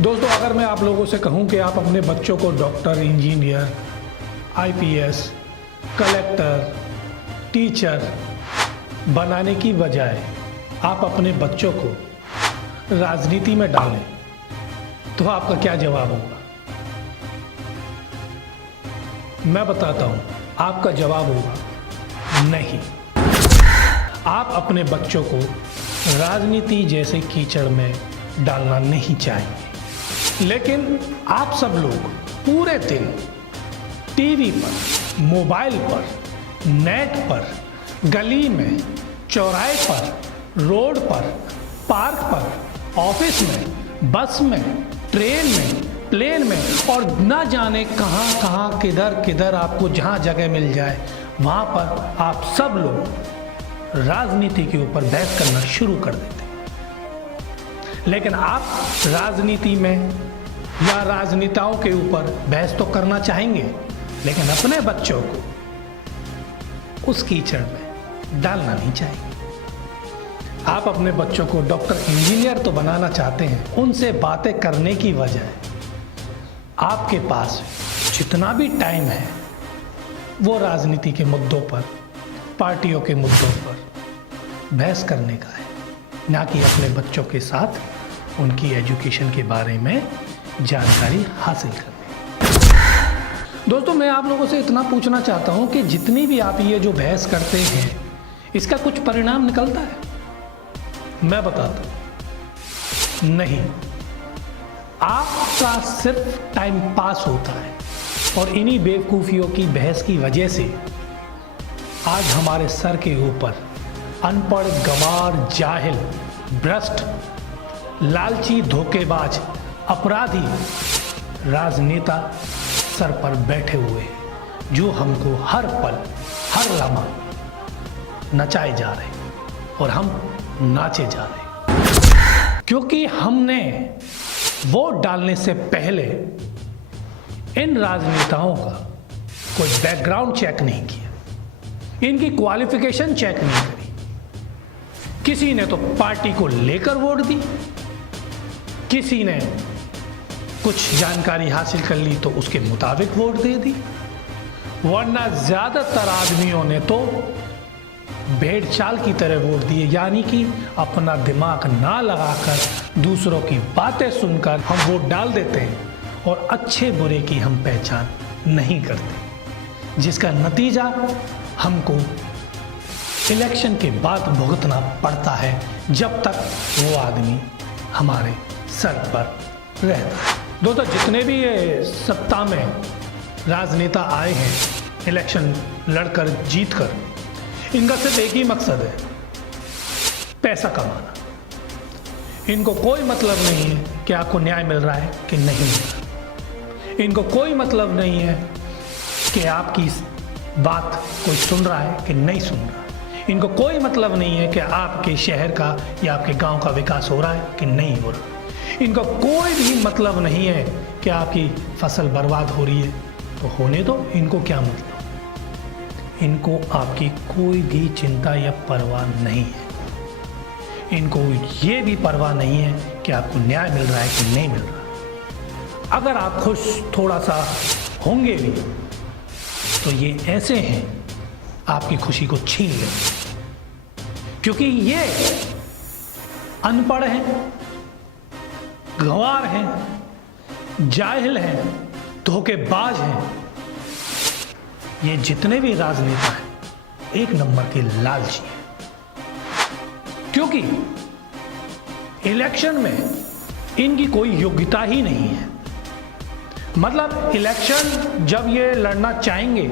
दोस्तों, अगर मैं आप लोगों से कहूं कि आप अपने बच्चों को doctor, engineer, IPS, collector, teacher बनाने की बजाय आप अपने बच्चों को राजनीति में डालें, तो आपका क्या जवाब होगा? मैं बताता हूं, आपका जवाब होगा नहीं। आप अपने बच्चों को राजनीति जैसे कीचड़ में डालना नहीं चाहेंगे, लेकिन आप सब लोग पूरे दिन टीवी पर, मोबाइल पर, नेट पर, गली में, चौराहे पर, रोड पर, पार्क पर, ऑफिस में, बस में, ट्रेन में, प्लेन में और ना जाने कहां कहां, किधर किधर आपको जहां जगह मिल जाए वहां पर आप सब लोग राजनीति के ऊपर बहस करना शुरू कर देते हैं। लेकिन आप राजनीति में या राजनेताओं के ऊपर बहस तो करना चाहेंगे, लेकिन अपने बच्चों को उस कीचड़ में डालना नहीं चाहेंगे। आप अपने बच्चों को डॉक्टर, इंजीनियर तो बनाना चाहते हैं, उनसे बातें करने की वजह आपके पास जितना भी टाइम है वो राजनीति के मुद्दों पर, पार्टियों के मुद्दों पर बहस करने का है, ना कि अपने बच्चों के साथ उनकी एजुकेशन के बारे में जानकारी हासिल करने। दोस्तों, मैं आप लोगों से इतना पूछना चाहता हूं कि जितनी भी आप ये जो बहस करते हैं, इसका कुछ परिणाम निकलता है? मैं बताता हूं, नहीं। आपका सिर्फ टाइम पास होता है और इन्हीं बेवकूफ़ियों की बहस की वजह से आज हमारे सर के ऊपर अनपढ़, गंवार, जाहिल, भ्रष्ट, लालची, धोखेबाज, अपराधी राजनेता सर पर बैठे हुए हैं, जो हमको हर पल, हर लम्हा नचाए जा रहे हैं और हम नाचे जा रहे हैं, क्योंकि हमने वोट डालने से पहले इन राजनेताओं का कोई बैकग्राउंड चेक नहीं किया, इनकी क्वालिफिकेशन चेक नहीं करी। किसी ने तो पार्टी को लेकर वोट दी, किसी ने कुछ जानकारी हासिल कर ली तो उसके मुताबिक वोट दे दी, वरना ज्यादातर आदमियों ने तो भेड़ चाल की तरह वोट दिए, यानी कि अपना दिमाग ना लगाकर दूसरों की बातें सुनकर हम वोट डाल देते हैं और अच्छे बुरे की हम पहचान नहीं करते, जिसका नतीजा हमको इलेक्शन के बाद भुगतना पड़ता है, जब तक वो आदमी हमारे सर पर रहता है। दोस्तों, जितने भी ये सत्ता में राजनेता आए हैं इलेक्शन लड़कर, जीतकर, इनका सिर्फ एक ही मकसद है, पैसा कमाना। इनको कोई मतलब नहीं है कि आपको न्याय मिल रहा है कि नहीं मिल रहा। इनको कोई मतलब नहीं है कि आपकी बात कोई सुन रहा है कि नहीं सुन रहा। इनको कोई मतलब नहीं है कि आपके शहर का या आपके गांव का विकास हो रहा है कि नहीं हो रहा। इनको कोई भी मतलब नहीं है कि आपकी फसल बर्बाद हो रही है, तो होने दो, इनको क्या मतलब। इनको आपकी कोई भी चिंता या परवाह नहीं है। इनको ये भी परवाह नहीं है कि आपको न्याय मिल रहा है कि नहीं मिल रहा। अगर आप खुश थोड़ा सा होंगे भी, तो ये ऐसे हैं आपकी खुशी को छीन लेंगे, क्योंकि ये अनपढ़ हैं, गंवार हैं, जाहिल हैं, धोखेबाज हैं। ये जितने भी राजनेता हैं एक नंबर के लालची हैं, क्योंकि इलेक्शन में इनकी कोई योग्यता ही नहीं है। मतलब इलेक्शन जब ये लड़ना चाहेंगे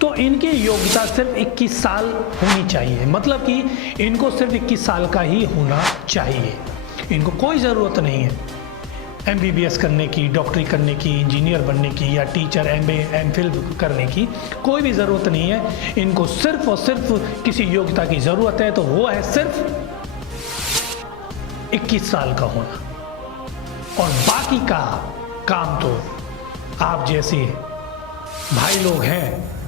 तो इनकी योग्यता सिर्फ 21 साल होनी चाहिए, मतलब कि इनको सिर्फ 21 साल का ही होना चाहिए। इनको कोई ज़रूरत नहीं है MBBS करने की, डॉक्टरी करने की, इंजीनियर बनने की या टीचर MA MPhil करने की कोई भी ज़रूरत नहीं है। इनको सिर्फ और सिर्फ किसी योग्यता की ज़रूरत है, तो वो है सिर्फ 21 साल का होना, और बाकी का काम तो आप जैसे भाई लोग हैं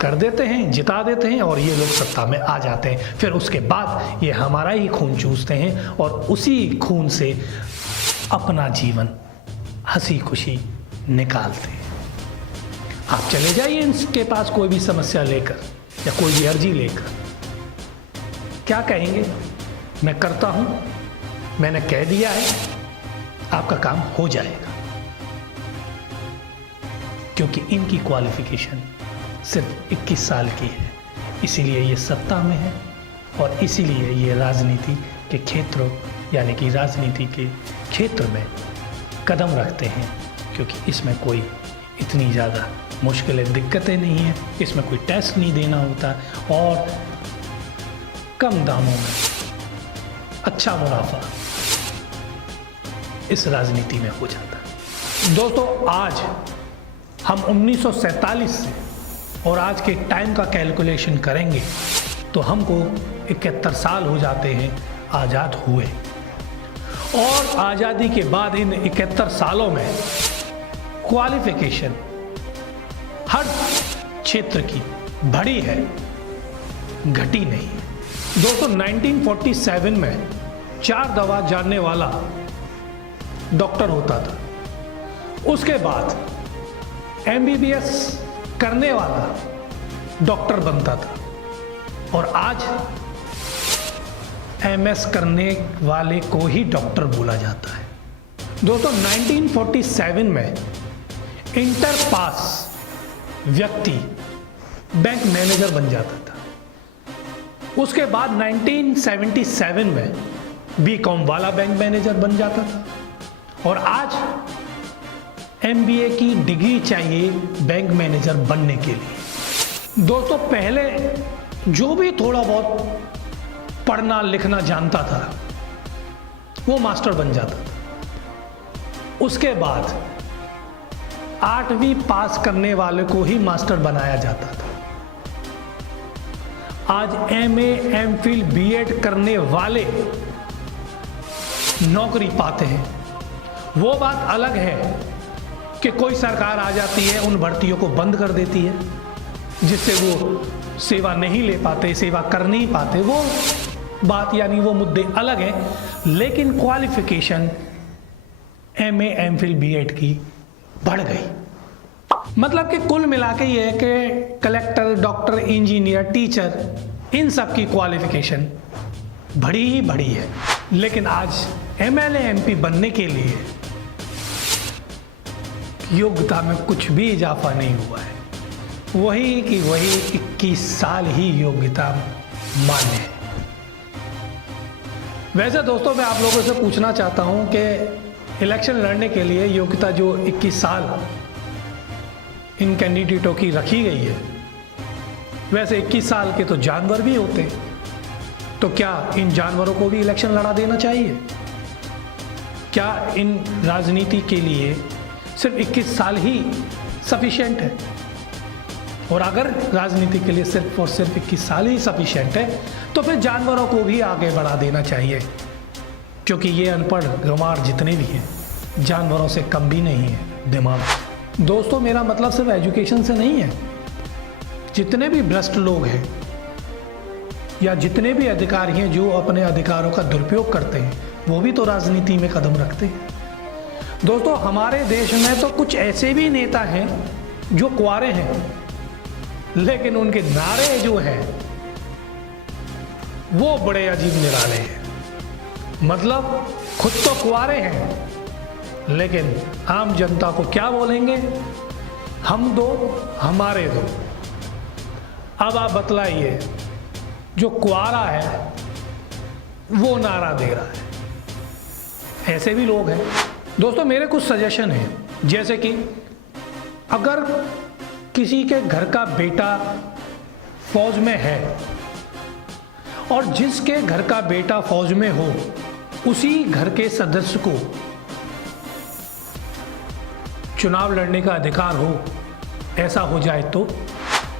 कर देते हैं, जिता देते हैं और ये लोग सत्ता में आ जाते हैं। फिर उसके बाद ये हमारा ही खून चूसते हैं और उसी खून से अपना जीवन हंसी खुशी निकालते हैं। आप चले जाइए इनके पास कोई भी समस्या लेकर या कोई भी अर्जी लेकर, क्या कहेंगे? मैं करता हूं, मैंने कह दिया है, आपका काम हो जाएगा। क्योंकि इनकी क्वालिफिकेशन सिर्फ 21 साल की है, इसीलिए ये सत्ता में है और इसीलिए ये राजनीति के क्षेत्रों यानी कि राजनीति के क्षेत्र में कदम रखते हैं, क्योंकि इसमें कोई इतनी ज़्यादा मुश्किलें दिक्कतें नहीं हैं, इसमें कोई टेस्ट नहीं देना होता और कम दामों में अच्छा मुनाफा इस राजनीति में हो जाता है। दोस्तों, आज हम 1947 से और आज के टाइम का कैलकुलेशन करेंगे तो हमको 71 साल हो जाते हैं आज़ाद हुए। और आज़ादी के बाद इन 71 सालों में क्वालिफिकेशन हर क्षेत्र की बढ़ी है, घटी नहीं। दोस्तों, 1947 में 4 दवा जानने वाला डॉक्टर होता था। उसके बाद MBBS करने वाला डॉक्टर बनता था और आज MS करने वाले को ही डॉक्टर बोला जाता है। दोस्तों, 1947 में इंटर पास व्यक्ति बैंक मैनेजर बन जाता था। उसके बाद 1977 में BCom वाला बैंक मैनेजर बन जाता था और आज MBA की डिग्री चाहिए बैंक मैनेजर बनने के लिए। दोस्तों, पहले जो भी थोड़ा बहुत पढ़ना लिखना जानता था वो मास्टर बन जाता था। उसके बाद 8वीं पास करने वाले को ही मास्टर बनाया जाता था। आज MA MPhil BEd करने वाले नौकरी पाते हैं। वो बात अलग है कि कोई सरकार आ जाती है, उन भर्तियों को बंद कर देती है, जिससे वो सेवा नहीं ले पाते, सेवा कर नहीं पाते। वो बात यानी वो मुद्दे अलग हैं, लेकिन क्वालिफिकेशन MA MPhil BEd की बढ़ गई। मतलब कि कुल मिला के ये है कि कलेक्टर, डॉक्टर, इंजीनियर, टीचर, इन सब की क्वालिफिकेशन बढ़ी ही बढ़ी है। लेकिन आज MLA MP बनने के लिए योग्यता में कुछ भी इजाफा नहीं हुआ है, वही की वही 21 साल ही योग्यता मान्य है। वैसे दोस्तों, मैं आप लोगों से पूछना चाहता हूं कि इलेक्शन लड़ने के लिए योग्यता जो 21 साल इन कैंडिडेटों की रखी गई है, वैसे 21 साल के तो जानवर भी होते हैं, तो क्या इन जानवरों को भी इलेक्शन लड़ा देना चाहिए? क्या इन राजनीति के लिए सिर्फ 21 साल ही सफिशिएंट है? और अगर राजनीति के लिए सिर्फ और सिर्फ 21 साल ही सफिशिएंट है तो फिर जानवरों को भी आगे बढ़ा देना चाहिए, क्योंकि ये अनपढ़ गंवार जितने भी हैं जानवरों से कम भी नहीं है दिमाग। दोस्तों, मेरा मतलब सिर्फ एजुकेशन से नहीं है। जितने भी भ्रष्ट लोग हैं या जितने भी अधिकारी हैं जो अपने अधिकारों का दुरुपयोग करते हैं, वो भी तो राजनीति में कदम रखते हैं। दोस्तों, हमारे देश में तो कुछ ऐसे भी नेता हैं जो कुंवारे हैं, लेकिन उनके नारे जो हैं वो बड़े अजीब निराले हैं। मतलब खुद तो कुंवारे हैं, लेकिन आम जनता को क्या बोलेंगे? हम दो, हमारे दो। अब आप बतलाइए, जो कुंवारा है वो नारा दे रहा है। ऐसे भी लोग हैं। दोस्तों, मेरे कुछ सजेशन हैं, जैसे कि अगर किसी के घर का बेटा फौज में है और जिसके घर का बेटा फौज में हो, उसी घर के सदस्य को चुनाव लड़ने का अधिकार हो, ऐसा हो जाए तो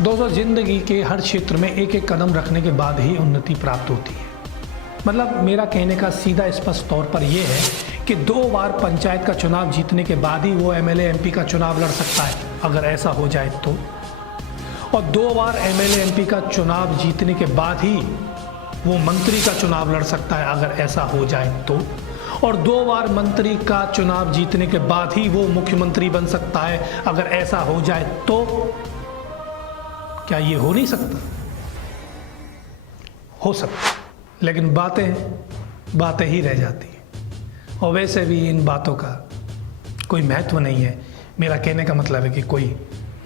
दोस्तों जिंदगी के हर क्षेत्र में एक एक कदम रखने के बाद ही उन्नति प्राप्त होती है। मतलब मेरा कहने का सीधा स्पष्ट तौर पर यह है कि 2 बार पंचायत का चुनाव जीतने के बाद ही वो MLA MP का चुनाव लड़ सकता है, अगर ऐसा हो जाए तो। और 2 बार MLA MP का चुनाव जीतने के बाद ही वो मंत्री का चुनाव लड़ सकता है, अगर ऐसा हो जाए तो। और 2 बार मंत्री का चुनाव जीतने के बाद ही वो मुख्यमंत्री बन सकता है। अगर ऐसा हो जाए तो क्या ये हो नहीं सकता? हो सकता, लेकिन बातें ही रह जाती हैं। और वैसे भी इन बातों का कोई महत्व नहीं है। मेरा कहने का मतलब है कि कोई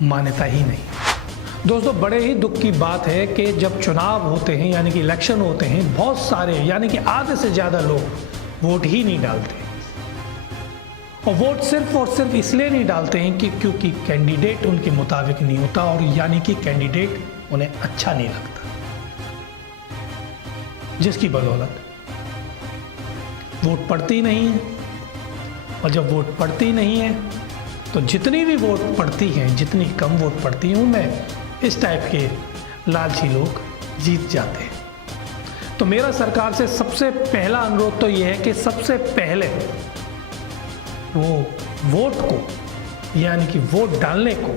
मान्यता ही नहीं। दोस्तों, बड़े ही दुख की बात है कि जब चुनाव होते हैं यानी कि इलेक्शन होते हैं, बहुत सारे यानी कि आधे से ज़्यादा लोग वोट ही नहीं डालते। और वोट सिर्फ और सिर्फ इसलिए नहीं डालते हैं कि क्योंकि कैंडिडेट उनके मुताबिक नहीं होता, और यानी कि कैंडिडेट उन्हें अच्छा नहीं लगता, जिसकी बदौलत वोट पड़ती नहीं है। और जब वोट पड़ती नहीं है तो जितनी भी वोट पड़ती हैं, जितनी कम वोट पड़ती हैं, उनमें इस टाइप के लालची लोग जीत जाते हैं। तो मेरा सरकार से सबसे पहला अनुरोध तो यह है कि सबसे पहले वो वोट को यानी कि वोट डालने को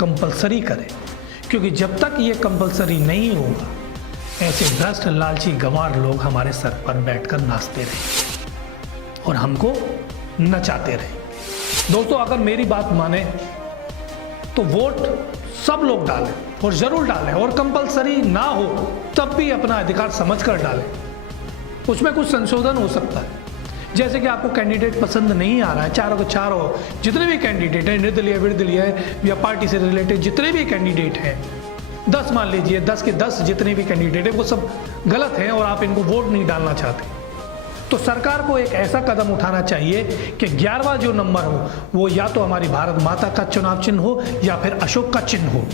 कंपलसरी करें, क्योंकि जब तक ये कंपलसरी नहीं होगा ऐसे भ्रष्ट लालची गंवार लोग हमारे सर पर बैठकर नाचते रहें और हमको नचाते रहें। दोस्तों, अगर मेरी बात माने तो वोट सब लोग डालें, और जरूर डालें, और कंपलसरी ना हो तब भी अपना अधिकार समझकर डालें। उसमें कुछ संशोधन हो सकता है, जैसे कि आपको कैंडिडेट पसंद नहीं आ रहा है, चारों के चारों जितने भी कैंडिडेट हैं, निर्दलीय विर्दलीय या पार्टी से रिलेटेड जितने भी कैंडिडेट हैं, 10 मान लीजिए, 10 के 10 जितने भी कैंडिडेट हैं वो सब गलत हैं और आप इनको वोट नहीं डालना चाहते, तो सरकार को एक ऐसा कदम उठाना चाहिए कि 11वां जो नंबर हो वो या तो हमारी भारत माता का चुनाव चिन्ह हो या फिर अशोक का चिन्ह हो।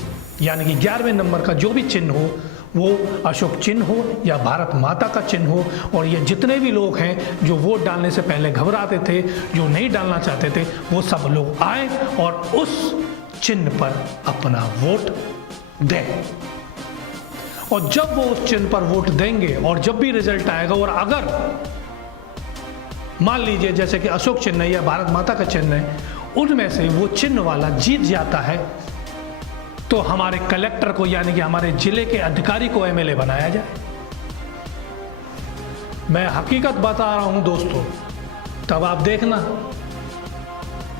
यानी कि 11वें नंबर का जो भी चिन्ह हो वो अशोक चिन्ह हो या भारत माता का चिन्ह हो। और ये जितने भी लोग हैं जो वोट डालने से पहले घबराते थे, जो नहीं डालना चाहते थे, वो सब लोग आए और उस चिन्ह पर अपना वोट दें। और जब वो उस चिन्ह पर वोट देंगे और जब भी रिजल्ट आएगा, और अगर मान लीजिए जैसे कि अशोक चिन्ह है या भारत माता का चिन्ह है, उनमें से वो चिन्ह वाला जीत जाता है, तो हमारे कलेक्टर को यानी कि हमारे जिले के अधिकारी को एमएलए बनाया जाए। मैं हकीकत बता रहा हूं दोस्तों, तब आप देखना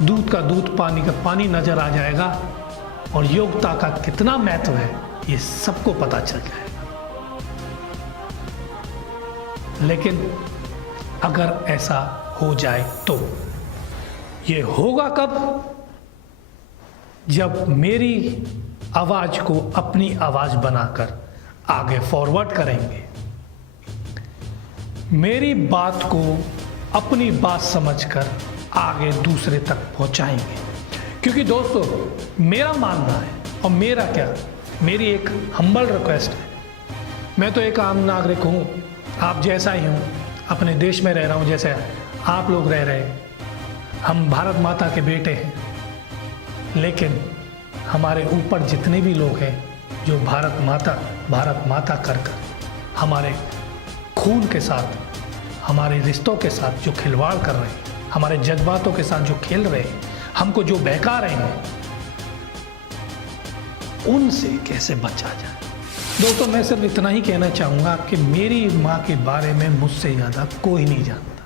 दूध का दूध, पानी का पानी नजर आ जाएगा और योग्यता का कितना महत्व है ये सबको पता चल जाएगा। लेकिन अगर ऐसा हो जाए तो ये होगा कब? जब मेरी आवाज को अपनी आवाज बनाकर आगे फॉरवर्ड करेंगे, मेरी बात को अपनी बात समझकर आगे दूसरे तक पहुंचाएंगे। क्योंकि दोस्तों, मेरा मानना है और मेरी एक हम्बल रिक्वेस्ट है, मैं तो एक आम नागरिक हूं, आप जैसा ही हूं, अपने देश में रह रहा हूं जैसे आप लोग रह रहे हैं, हम भारत माता के बेटे हैं, लेकिन हमारे ऊपर जितने भी लोग हैं जो भारत माता कर हमारे खून के साथ, हमारे रिश्तों के साथ जो खिलवाड़ कर रहे हैं, हमारे जज्बातों के साथ जो खेल रहे हैं, हमको जो बहका रहे हैं, उनसे कैसे बचा जाए। दोस्तों, मैं सिर्फ इतना ही कहना चाहूँगा कि मेरी माँ के बारे में मुझसे ज़्यादा कोई नहीं जानता,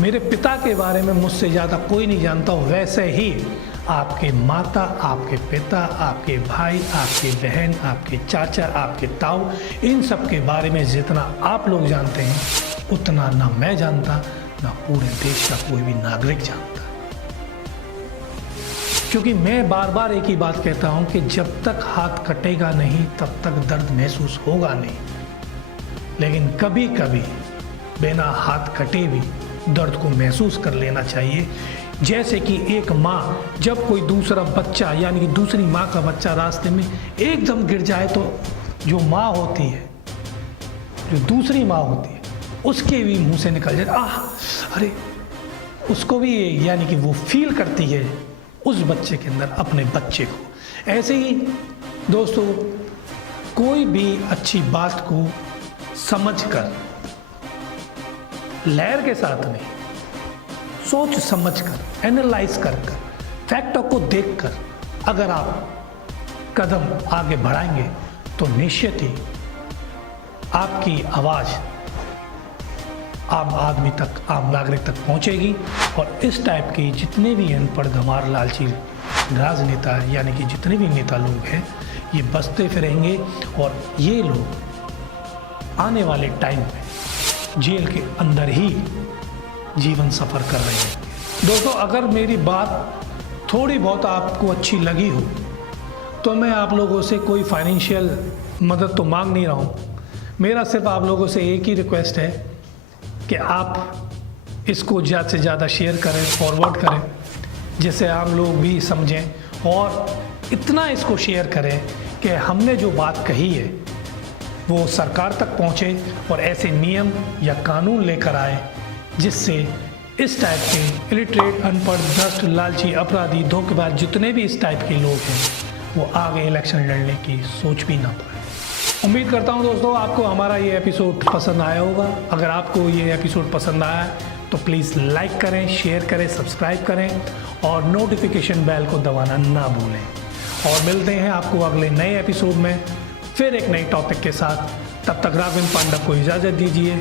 मेरे पिता के बारे में मुझसे ज़्यादा कोई नहीं जानता। वैसे ही आपके माता, आपके पिता, आपके भाई, आपकी बहन, आपके चाचा, आपके ताऊ, इन सब के बारे में जितना आप लोग जानते हैं उतना ना मैं जानता, ना पूरे देश का कोई भी नागरिक जानता। क्योंकि मैं बार बार एक ही बात कहता हूं कि जब तक हाथ कटेगा नहीं तब तक दर्द महसूस होगा नहीं, लेकिन कभी कभी बिना हाथ कटे भी दर्द को महसूस कर लेना चाहिए। जैसे कि एक माँ जब कोई दूसरा बच्चा यानी कि दूसरी माँ का बच्चा रास्ते में एकदम गिर जाए तो जो माँ होती है, जो दूसरी माँ होती है, उसके भी मुंह से निकल जाए आह, अरे, उसको भी यानी कि वो फील करती है उस बच्चे के अंदर अपने बच्चे को। ऐसे ही दोस्तों, कोई भी अच्छी बात को समझकर, लहर के साथ नहीं, सोच समझकर, एनालाइज कर फैक्टों को देखकर अगर आप कदम आगे बढ़ाएंगे तो निश्चित ही आपकी आवाज़ आम आदमी तक, आम नागरिक तक पहुंचेगी। और इस टाइप के जितने भी अनपढ़ गंवार लालची राजनेता यानी कि जितने भी नेता लोग हैं ये बसते फिरेंगे और ये लोग आने वाले टाइम में जेल के अंदर ही जीवन सफ़र कर रहे हैं। दोस्तों, अगर मेरी बात थोड़ी बहुत आपको अच्छी लगी हो तो मैं आप लोगों से कोई फाइनेंशियल मदद तो मांग नहीं रहा हूँ। मेरा सिर्फ आप लोगों से एक ही रिक्वेस्ट है कि आप इसको ज़्यादा से ज़्यादा शेयर करें, फॉरवर्ड करें, जिससे आम लोग भी समझें और इतना इसको शेयर करें कि हमने जो बात कही है वो सरकार तक पहुँचे और ऐसे नियम या कानून लेकर आए जिससे इस टाइप के इलिटरेट, अनपढ़, भ्रष्ट, लालची, अपराधी, धोखेबाज जितने भी इस टाइप के लोग हैं वो आगे इलेक्शन लड़ने की सोच भी ना पाए। उम्मीद करता हूं दोस्तों आपको हमारा ये एपिसोड पसंद आया होगा। अगर आपको ये एपिसोड पसंद आया तो प्लीज़ लाइक करें, शेयर करें, सब्सक्राइब करें और नोटिफिकेशन बेल को दबाना ना भूलें। और मिलते हैं आपको अगले नए एपिसोड में फिर एक नए टॉपिक के साथ। तब तक राघवेंद्र पांडव को इजाज़त दीजिए।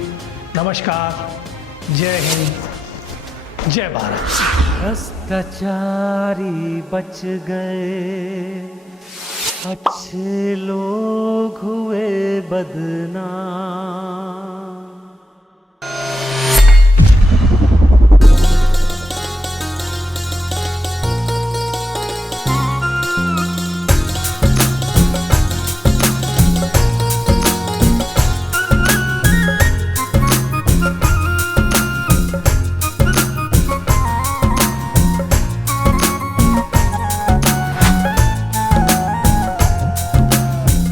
नमस्कार, जय हिंद, जय भारत। भ्रष्टाचारी बच गए, अच्छे लोग हुए बदनाम।